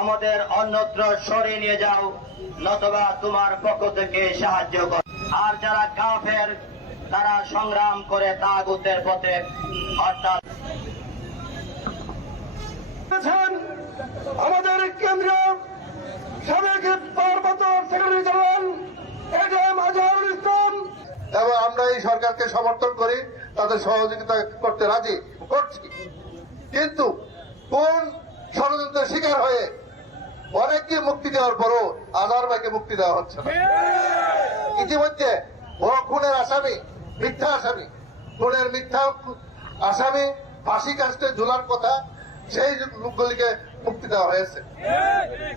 আমাদের অন্যত্র সরিয়ে নিয়ে যাও, নতুবা তোমার পক্ষ থেকে সাহায্য কর। আর যারা কাফের তারা সংগ্রাম করে তাগুতের পথে অর্থাৎ আমাদের কেন্দ্রীয় সাবেক পার্বত্য secretary general ATM Azharul Islam, এবং আমরা এই সরকারকে সমর্থন করি, তাদের সহযোগিতা করতে রাজি করছি। কিন্তু কোন ষড়যন্ত্রের শিকার হয়ে অনেককে মুক্তি দেওয়ার পরও আজহার ভাইকে মুক্তি দেওয়া হচ্ছে না। ইতিমধ্যে বড় খুনের আসামি, মিথ্যা আসামি, খুনের মিথ্যা আসামি ফাঁসি কাস্টে ঝুলার কথা, সেই লোকগুলিকে মুক্তি দেওয়া হয়েছে।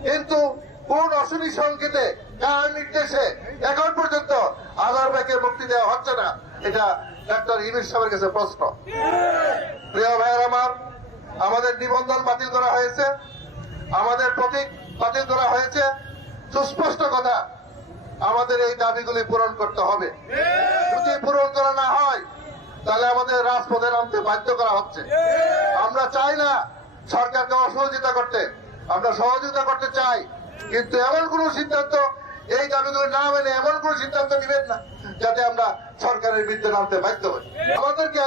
কিন্তু কোন অশুনি সংকেতে কার নির্দেশে এখন পর্যন্ত আজহার ভাইকে মুক্তি দেওয়া হচ্ছে না, এটা ডাক্তার ইউনূস সাহেবের কাছে প্রশ্ন। প্রিয় ভাইয়ের আমার, আমাদের নিবন্ধন বাতিল করা হয়েছে, আমাদের প্রতীক বাতিল করা হয়েছে। সুস্পষ্ট কথা, আমাদের এই দাবিগুলি পূরণ করতে হবে। যদি পূরণ করা না হয় তাহলে আমাদের রাজপথে নামতে বাধ্য করা হচ্ছে। আমরা চাই না সরকারকে অসহযোগিতা করতে, আমরা সহযোগিতা করতে চাই, কিন্তু এমন কোন সিদ্ধান্ত, এই দাবিগুলি না মেনে এমন কোন সিদ্ধান্ত নেবেন না যাতে আমরা সরকারের বিরুদ্ধে নামতে বাধ্য হই। আমাদেরকে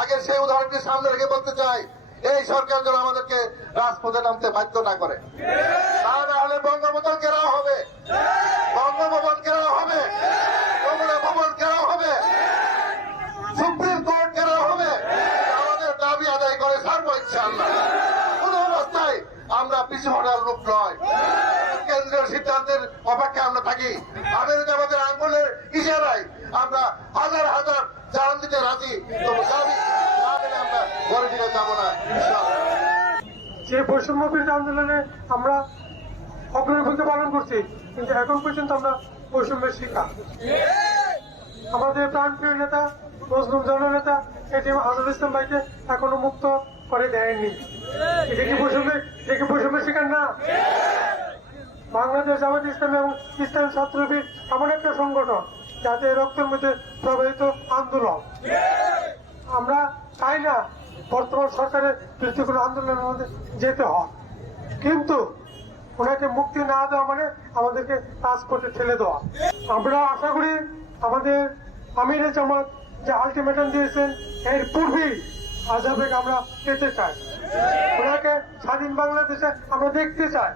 আগে সেই উদাহরণটি সামনে রেখে বলতে চাই, এই সরকার যেন আমাদেরকে রাজপথে নামতে বাধ্য না করে। তা না হলে বঙ্গবন্ধু ঘেরাও হবে, বঙ্গভবন ঘেরাও হবে, কমলা ভবন ঘেরাও হবে, সুপ্রিম কোর্ট ঘেরাও হবে। আমাদের দাবি আদায় করে ছাড়বো ইনশাআল্লাহ। কোন অবস্থায় আমরা পিছু হটার লোক নয়। কেন্দ্রীয় সিদ্ধান্তের অপেক্ষায় আমরা থাকি। আমাদের আঙ্গুলের ইশারায় আমরা হাজার হাজার জান দিতে রাজি, তবু দাবি না মেনে আমরা ঘরে ফিরে যাবো না ইনশাআল্লাহ। যে বৈষম্য বিরোধী আন্দোলনে আমরা অগ্রণী ভূমিকা পালন করছি, কিন্তু এখন পর্যন্ত আমরা বৈষম্যের শিকার। আমাদের প্রাণপ্রিয় নেতা, মজলুম জননেতা এটিএম আজহারুল ইসলাম ভাইকে এখনো মুক্ত করে দেয়নি। এটা কি বৈষম্যের শিকার না? বাংলাদেশ জামায়াত ইসলামী এবং ইসলামী ছাত্রলীগ এমন একটা সংগঠন যাতে রক্তের মধ্যে প্রবাহিত আন্দোলন। আমরা চাই না বর্তমান সরকারের বিরুদ্ধে কোনো আন্দোলনের মধ্যে যেতে হয়, কিন্তু ওনাকে মুক্তি না দেওয়া মানে আমাদেরকে রাজপথে ঠেলে দেওয়া। আমরা আশা করি আমাদের আমিরে জামাত যে আলটিমেটাম দিয়েছেন এর পূর্বেই আজহারকে আমরা পেতে চাই, ওনাকে স্বাধীন বাংলাদেশে আমরা দেখতে চাই।